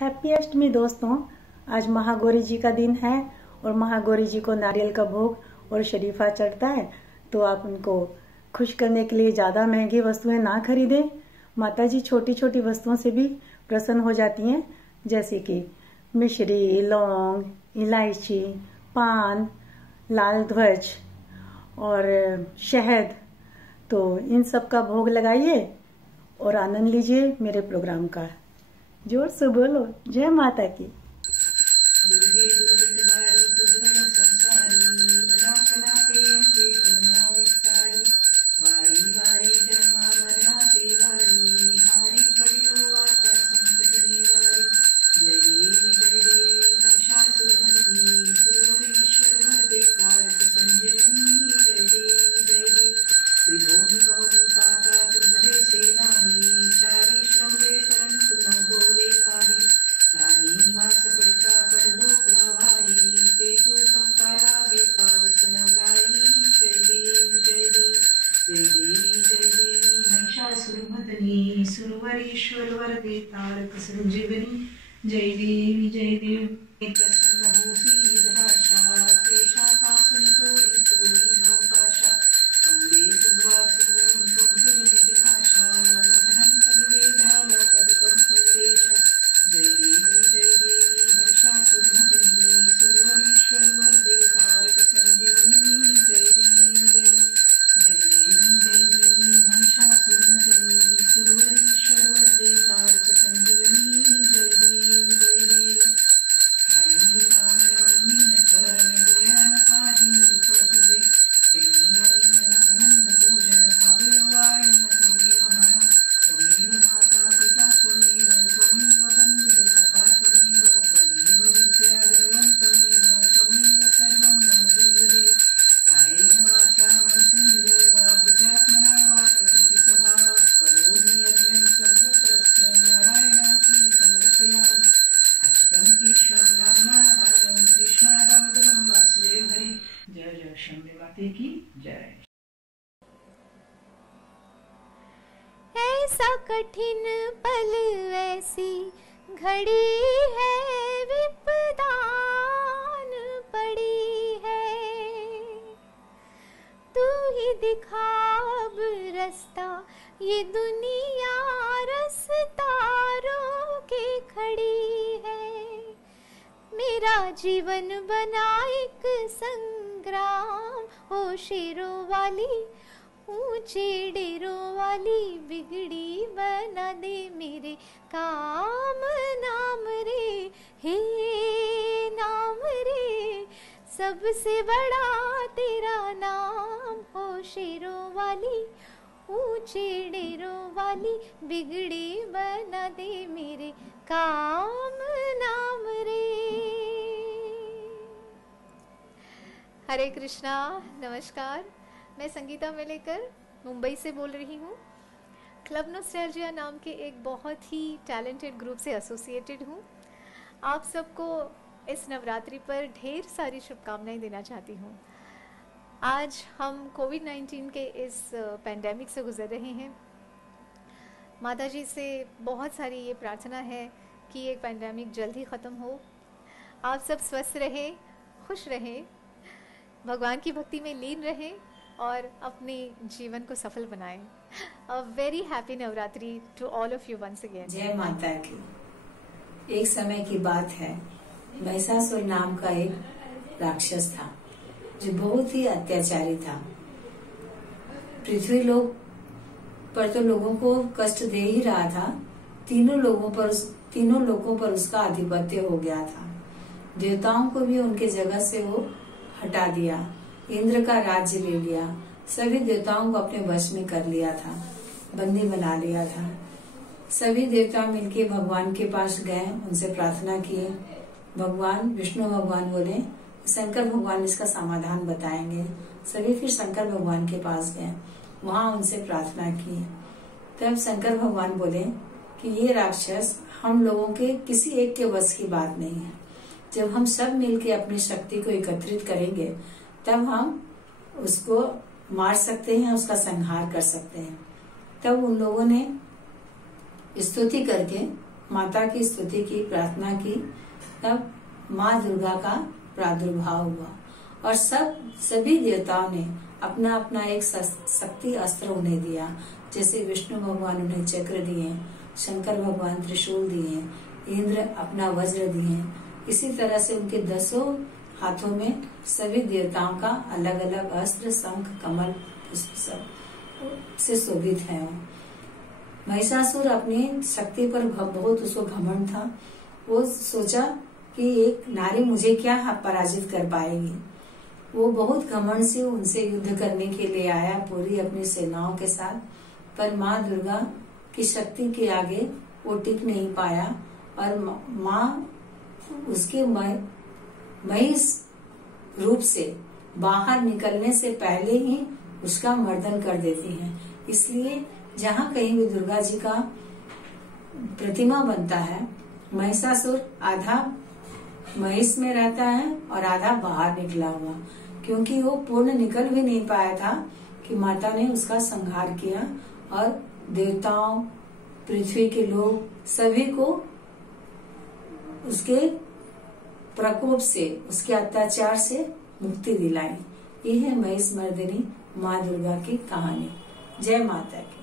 Happy अष्टमी दोस्तों। आज महागौरी जी का दिन है और महागौरी जी को नारियल का भोग और शरीफा चढ़ता है, तो आप उनको खुश करने के लिए ज्यादा महंगी वस्तुएं ना खरीदें। माता जी छोटी छोटी वस्तुओं से भी प्रसन्न हो जाती हैं, जैसे कि मिश्री, लौंग, इलायची, पान, लाल ध्वज और शहद। तो इन सब का भोग लगाइए और आनंद लीजिए मेरे प्रोग्राम का। जोर से बोलो जय माता की। दुर्गे दुर्गटवारी तुझवण संसारी अनाथनाथे अंबे करुणाविस्तारी वारी वारी जन्मा मरणाते वारी हारी पडिलो आता संकट निवारी जय देवी महिषासुरमर्दिनी सुरवरेश्वर वरदे कारक संजीवनी जय देवी त्रिभुवन भवनी पाता तुझे सेनानी चारी श्रमले परंतु न बोले काही चारी निवास पडिता पडलो प्रवाही ते तू भक्ता लागे पावसन लाई जय देवी जय देवी जय देवी जय देवी महिषासुरमर्दिनी सुरवरेश्वर वरदे तारक संजीवनी जय देवी प्रसन्न होती विधाशा क्लेशापासन तोडी तोडी भवपाशा अंबे तुझवाचून तुमतुम निघाशा लग्नं कलिवेधाला पदकं फुल्लेशा जय देवी महिषासुरमर्दिनी सुरवरेश्वर वरदे तारक संजीवनी जय देवी महिषासुरमर्दिनी सुरवरेश्वर वरदे तारक संजीवनी जय देवी हरिंद्र कामरवन्नीन चरण डोळ्यान पाहिन रूप तुझे प्रेमी अलिंगन आनंद पूजन भावे वाळीन त्वमेव म्हणा त्वमेव माता पिता त्वमेव बंधु सखा त्वमेव विद्या दैवं त्वमेव सर्वं मम देवदेव कायेन वाचा मनसेन्द्रियैर् वा बुद्ध्यात्मना वा प्रकृति स्वभावात् करोमि यज्ञं सर्वप्रश्नं नारायणाची समर्पयामि अच्युतं केशवं रामनारायणं कृष्ण दामोदरं वासुदेव हरि। जय जय शंभे माते की जय। ऐसा कठिन पल ऐसी घड़ी है विपदान पड़ी है, तू ही दिखा अब रास्ता ये दुनिया रास्ता रोके खड़ी है। मेरा जीवन बना एक संग्राम, ओ शेरों वाली ऊंचे डेरों वाली बिगड़ी बना दे मेरे काम नाम रे, हे नाम रे सबसे बड़ा तेरा नाम, हो शेरों वाली ऊंचे डेरों वाली बिगड़ी बना दे मेरे काम नाम रे। हरे कृष्णा, नमस्कार। मैं संगीता मेलेकर मुंबई से बोल रही हूँ। क्लब नॉस्टैल्जिया नाम के एक बहुत ही टैलेंटेड ग्रुप से एसोसिएटेड हूँ। आप सबको इस नवरात्रि पर ढेर सारी शुभकामनाएं देना चाहती हूँ। आज हम कोविड-19 के इस पैंडेमिक से गुजर रहे हैं। माता जी से बहुत सारी ये प्रार्थना है कि ये पैंडेमिक जल्द ही ख़त्म हो, आप सब स्वस्थ रहें, खुश रहें, भगवान की भक्ति में लीन रहें और अपने जीवन को सफल बनाएं। A very happy Navratri to all of you once again. जय माता की। एक समय की बात है, महिषासुर नाम का एक राक्षस था जो बहुत ही अत्याचारी था। पृथ्वी लोक पर तो लोगों को कष्ट दे ही रहा था, तीनों लोगों पर उसका आधिपत्य हो गया था। देवताओं को भी उनके जगह से वो हटा दिया, इंद्र का राज्य ले लिया, सभी देवताओं को अपने वश में कर लिया था, बंदी बना लिया था। सभी देवता मिलके भगवान के पास गए, उनसे प्रार्थना किए। भगवान विष्णु भगवान बोले शंकर भगवान इसका समाधान बताएंगे। सभी फिर शंकर भगवान के पास गए, वहां उनसे प्रार्थना की। तब शंकर भगवान बोले कि ये राक्षस हम लोगों के किसी एक के वश की बात नहीं है। जब हम सब मिलके अपनी शक्ति को एकत्रित करेंगे तब हम उसको मार सकते हैं, उसका संहार कर सकते हैं। तब उन लोगों ने स्तुति करके माता की स्तुति की, प्रार्थना की, तब माँ दुर्गा का प्रादुर्भाव हुआ और सभी देवताओं ने अपना अपना एक शक्ति अस्त्र उन्हें दिया। जैसे विष्णु भगवान उन्हें चक्र दिए, शंकर भगवान त्रिशूल दिए, इंद्र अपना वज्र दिए। इसी तरह से उनके 10 हाथों में सभी देवताओं का अलग अलग अस्त्र, शंख, कमल, पुष्प सब से शोभित है। महिषासुर अपनी शक्ति पर बहुत उसको घमंड था। वो सोचा कि एक नारी मुझे क्या पराजित कर पाएगी। वो बहुत घमंड से उनसे युद्ध करने के लिए आया पूरी अपनी सेनाओं के साथ, पर माँ दुर्गा की शक्ति के आगे वो टिक नहीं पाया और माँ उसके महिष रूप से बाहर निकलने से पहले ही उसका मर्दन कर देती हैं। इसलिए जहाँ कहीं भी दुर्गा जी का प्रतिमा बनता है, महिषासुर आधा महिष में रहता है और आधा बाहर निकला हुआ, क्योंकि वो पूर्ण निकल भी नहीं पाया था कि माता ने उसका संहार किया और देवताओं, पृथ्वी के लोग सभी को उसके प्रकोप से, उसके अत्याचार से मुक्ति दिलाई। ये है महिष मर्दिनी माँ दुर्गा की कहानी। जय माता की।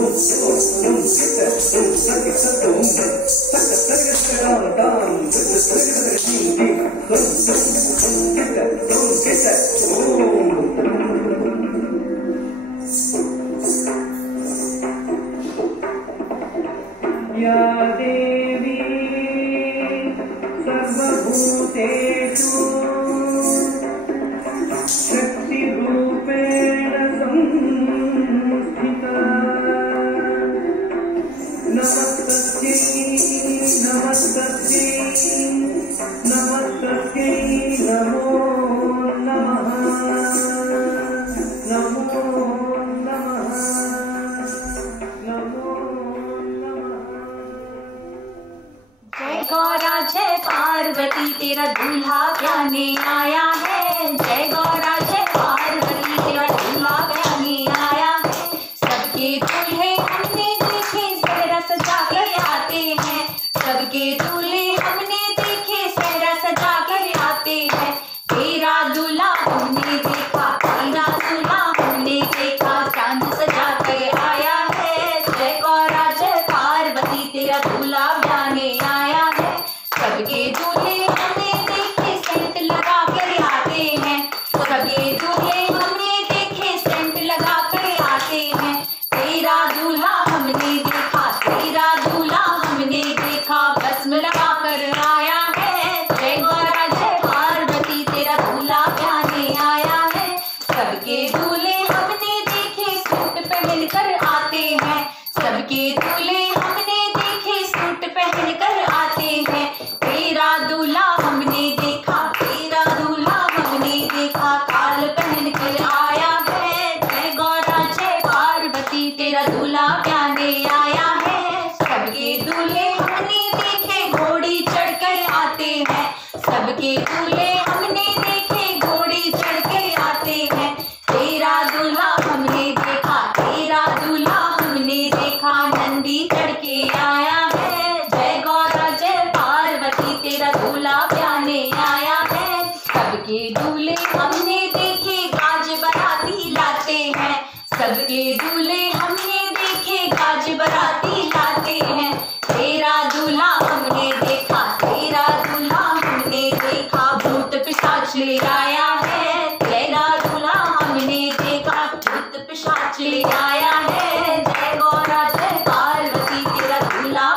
So या देवी सर्वभूतेषु शक्तिरूपेण संस्थिता नमस्तस्यै नमस्तस्यै नमस्तस्यै नमो नमः नमो नमः नमो जय गौरा जय पार्वती तेरा दूल्हा गाने आया है। जय गौरा जय पार्वती तेरा दूल्हा गाने आया है। सबके दूल्हे हमने देखे सहरा सजा कर आते हैं। सबके दूल्हे हमने देखे सहरा सजा कर आते हैं। तेरा दूल्हा हमने देखा, तेरा दूल्हा हमने देखा, चांद सजा कर आया है। जय गौरा जय पार्वती तेरा दूल्हा गाने आया है। सबके दूल्हे हमने देखे सेंट लगा कर आते हैं। सबके दूल्हे हमने देखे सेंट लगा कर आते हैं। तेरा दूल्हा हमने देखा, तेरा दूल्हा हमने देखा, भस्म लगा कर आया है। जय गौरा जय पार्वती तेरा दूल्हा गाने आया है। सबके दूल्हे हमने देखे सूट पहन कर आते हैं। सबके दूल्हे हमने देखे सूट पहन कर आते हैं। तेरा दूल्हा हमने देखा, तेरा दूल्हा हमने देखा, काल पहन कर आया है। जय गौरा जय पार्वती तेरा दूल्हा गाने आया है। सबके दूल्हे हमने देखे घोड़ी चढ़ कर आते हैं। सबके दूल्हे हमने देखे घोड़ी चढ़ कर आते हैं। तेरा दूल्हा हमने देखा, तेरा दूल्हा हमने देखा, नंदी चढ़ के आया है। जय गौरा जय पार्वती तेरा दूल्हा गाने आया है। सबके दूल्हे हमने देखे गाज बराती लाते हैं। सबके दूल्हे हमने देखे गाज बराती लाते हैं। तेरा दूल्हा हमने देखा, तेरा दूल्हा हमने देखा, भूत पिशाच ले आया है। तेरा दूल्हा हमने देखा, भूत पिशाच ले आया है। जय गौरा जय पार्वती तेरा दूल्हा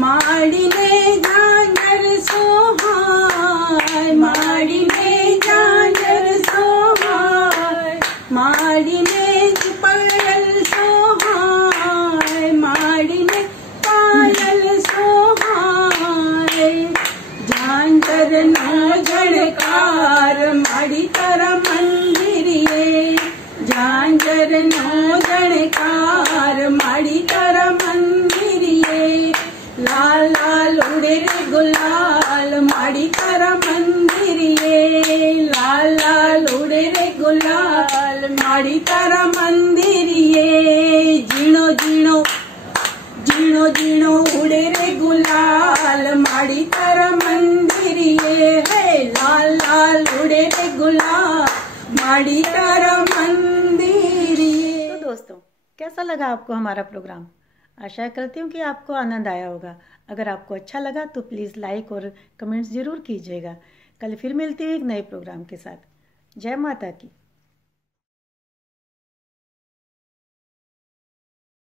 माड़ी में झांझर सोहाय, माड़ी में झांझर सोहाय, माड़ी में पायल सोहाय, माड़ी में पायल सोहाय। झांझर नो झणकार माड़ी तारा मंदिरिये, झांझर नो झणकार माड़ी तारा मंदिरिये। लाल लाल उड़े रे गुलाल माड़ी तारा मंदिरिये, लाल लाल उड़े रे गुलाल माड़ी तारा मंदिरिये। जीणो जीणो जीणो जीणो उड़े रे गुलाल माड़ी तारा मंदिरिये, है लाल लाल उड़े रे गुलाल माड़ी तारा मंदिरिये। तो दोस्तों, कैसा लगा आपको हमारा प्रोग्राम? आशा करती हूँ कि आपको आनंद आया होगा। अगर आपको अच्छा लगा तो प्लीज़ लाइक और कमेंट्स ज़रूर कीजिएगा। कल फिर मिलती हूँ एक नए प्रोग्राम के साथ। जय माता की।